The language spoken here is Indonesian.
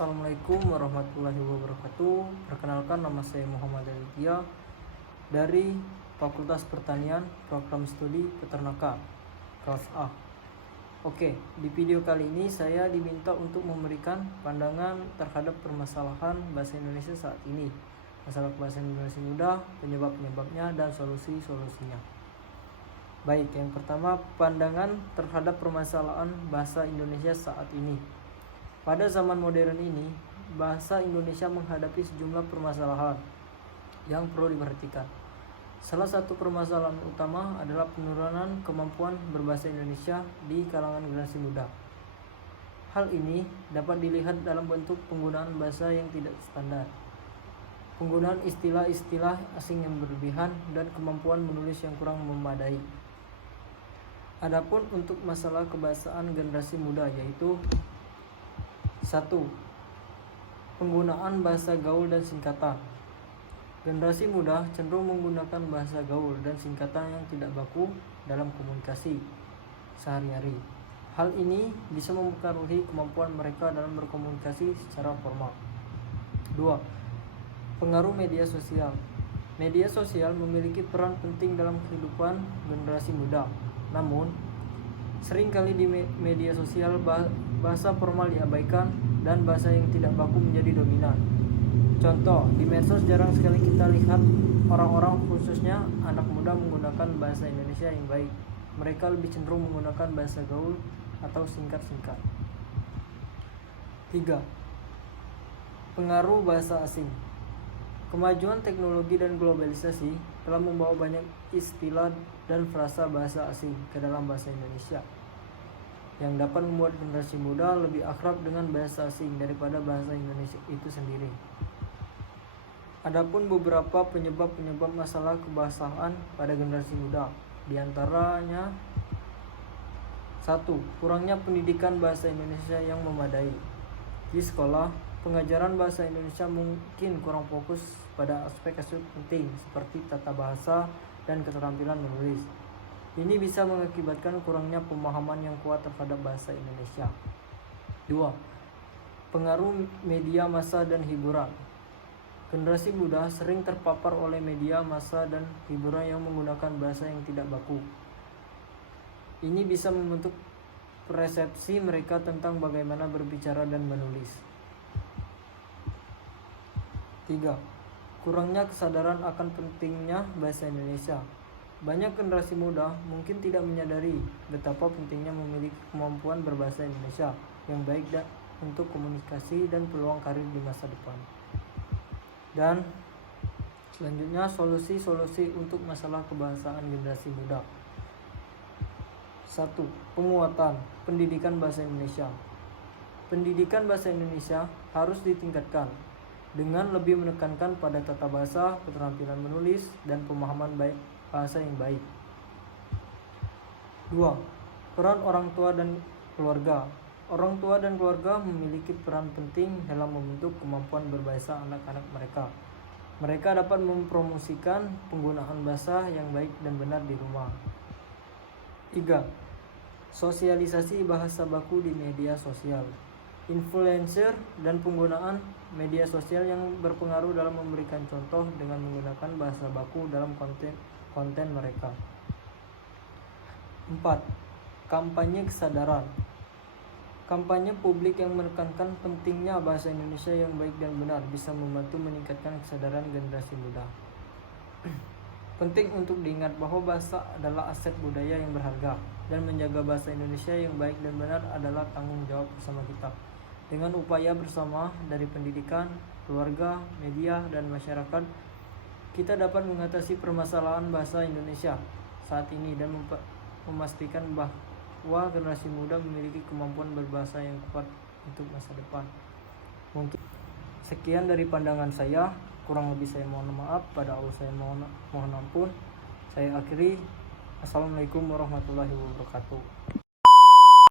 Assalamualaikum warahmatullahi wabarakatuh. Perkenalkan, nama saya Muhammad Aditya dari Fakultas Pertanian, Program Studi Peternakan, kelas A. Oke, di video kali ini saya diminta untuk memberikan pandangan terhadap permasalahan bahasa Indonesia saat ini. Masalah bahasa Indonesia mudah, penyebab-penyebabnya, dan solusi-solusinya. Baik, yang pertama, pandangan terhadap permasalahan bahasa Indonesia saat ini. Pada zaman modern ini, bahasa Indonesia menghadapi sejumlah permasalahan yang perlu diperhatikan. Salah satu permasalahan utama adalah penurunan kemampuan berbahasa Indonesia di kalangan generasi muda. Hal ini dapat dilihat dalam bentuk penggunaan bahasa yang tidak standar, penggunaan istilah-istilah asing yang berlebihan, dan kemampuan menulis yang kurang memadai. Adapun untuk masalah kebahasaan generasi muda, yaitu 1. Penggunaan bahasa gaul dan singkatan. Generasi muda cenderung menggunakan bahasa gaul dan singkatan yang tidak baku dalam komunikasi sehari-hari. Hal ini bisa mempengaruhi kemampuan mereka dalam berkomunikasi secara formal. 2. Pengaruh media sosial. Media sosial memiliki peran penting dalam kehidupan generasi muda. Namun, seringkali di media sosial bahasa formal diabaikan dan bahasa yang tidak baku menjadi dominan. Contoh, di medsos jarang sekali kita lihat orang-orang, khususnya anak muda, menggunakan bahasa Indonesia yang baik. Mereka lebih cenderung menggunakan bahasa gaul atau singkat-singkat. 3. Pengaruh bahasa asing. Kemajuan teknologi dan globalisasi telah membawa banyak istilah dan frasa bahasa asing ke dalam bahasa Indonesia, yang dapat membuat generasi muda lebih akrab dengan bahasa asing daripada bahasa Indonesia itu sendiri. Adapun beberapa penyebab masalah kebahasaan pada generasi muda, diantaranya 1. Kurangnya pendidikan bahasa Indonesia yang memadai. Di sekolah, pengajaran bahasa Indonesia mungkin kurang fokus pada aspek-aspek penting seperti tata bahasa dan keterampilan menulis. Ini bisa mengakibatkan kurangnya pemahaman yang kuat terhadap bahasa Indonesia. 2. Pengaruh media massa dan hiburan. Generasi muda sering terpapar oleh media massa dan hiburan yang menggunakan bahasa yang tidak baku. Ini bisa membentuk persepsi mereka tentang bagaimana berbicara dan menulis. 3. Kurangnya kesadaran akan pentingnya bahasa Indonesia. Banyak generasi muda mungkin tidak menyadari betapa pentingnya memiliki kemampuan berbahasa Indonesia yang baik untuk komunikasi dan peluang karir di masa depan. Dan selanjutnya, solusi-solusi untuk masalah kebahasaan generasi muda. 1. Penguatan pendidikan bahasa Indonesia. Pendidikan bahasa Indonesia harus ditingkatkan dengan lebih menekankan pada tata bahasa, keterampilan menulis, dan pemahaman baik bahasa yang baik. 2. Peran orang tua dan keluarga. Orang tua dan keluarga memiliki peran penting dalam membentuk kemampuan berbahasa anak-anak mereka. Mereka dapat mempromosikan penggunaan bahasa yang baik dan benar di rumah. 3. Sosialisasi bahasa baku di media sosial. Influencer dan penggunaan media sosial yang berpengaruh dalam memberikan contoh dengan menggunakan bahasa baku dalam konten mereka. 4. Kampanye kesadaran. Kampanye publik yang menekankan pentingnya bahasa Indonesia yang baik dan benar bisa membantu meningkatkan kesadaran generasi muda. Penting untuk diingat bahwa bahasa adalah aset budaya yang berharga, dan menjaga bahasa Indonesia yang baik dan benar adalah tanggung jawab bersama kita. Dengan upaya bersama dari pendidikan, keluarga, media, dan masyarakat, kita dapat mengatasi permasalahan bahasa Indonesia saat ini dan memastikan bahwa generasi muda memiliki kemampuan berbahasa yang kuat untuk masa depan. Mungkin sekian dari pandangan saya, kurang lebih saya mohon maaf, pada Allah saya mohon ampun. Saya akhiri. Assalamualaikum warahmatullahi wabarakatuh.